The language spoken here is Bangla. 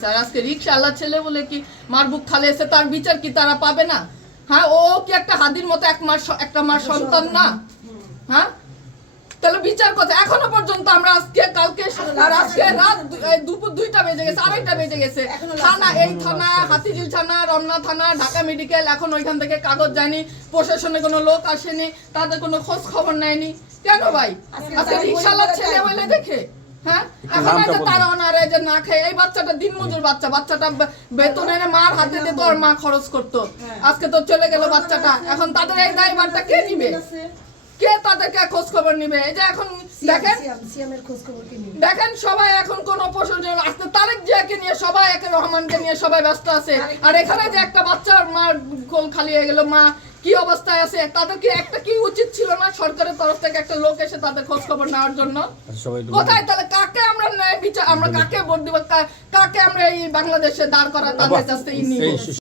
স্যার আজকে রিকশাওয়ালা ছেলে বলে কি মার বুক খালে এসে তার বিচার কি তারা পাবে না? হ্যাঁ, ও কি একটা হাদির মতো একটা মার সন্তান না? হ্যাঁ, তাহলে বিচার কথা এখনো পর্যন্ত আমরা কালকে রাত দুপুর 2টা বেজে গেছে, 2:30 বেজে গেছে। থানা, এই থানা, হাতিঝিল থানা, রমনা থানা, ঢাকা মেডিকেল, এখন ওইখান থেকে কাগজ যায়নি, প্রশাসনের কোনো লোক আসেনি, তাদের কোনো খোঁজ খবর নেয়নি। কেন ভাই? আজকে রিকশাওয়ালার ছেলে বলে দেখে হ্যাঁ, এখন হয়তো তারা ওনারে যে না খেয়ে এই বাচ্চাটা দিনমজুর বাচ্চাটা বেতন এনে মার হাতে দিত আর মা খরচ করতো। আজকে তো চলে গেল বাচ্চাটা, এখন তাদের এই দায়ভারটা কে নিবে? কে তাদেরকে খোঁজ খবর নিবে? এই যে এখন দেখেন সবাই এখন কোন প্রশাসন আসতে তারেক জিয়াকে নিয়ে সবাই, একে রহমানকে নিয়ে সবাই ব্যস্ত আছে। আর এখানে যে একটা বাচ্চার মার কোল খালি হয়ে গেল, মা কি অবস্থায় আছে, তাদের কি একটা কি উচিত ছিল না সরকারের তরফ থেকে একটা লোক এসে তাদের খোঁজ খবর নেওয়ার জন্য? কোথায় তাহলে কাকে আমরা ন্যায় বিচার, আমরা কাকে ভোট দিব, কাকে আমরা এই বাংলাদেশে দাঁড় করা তাদের কাছ থেকে নিব?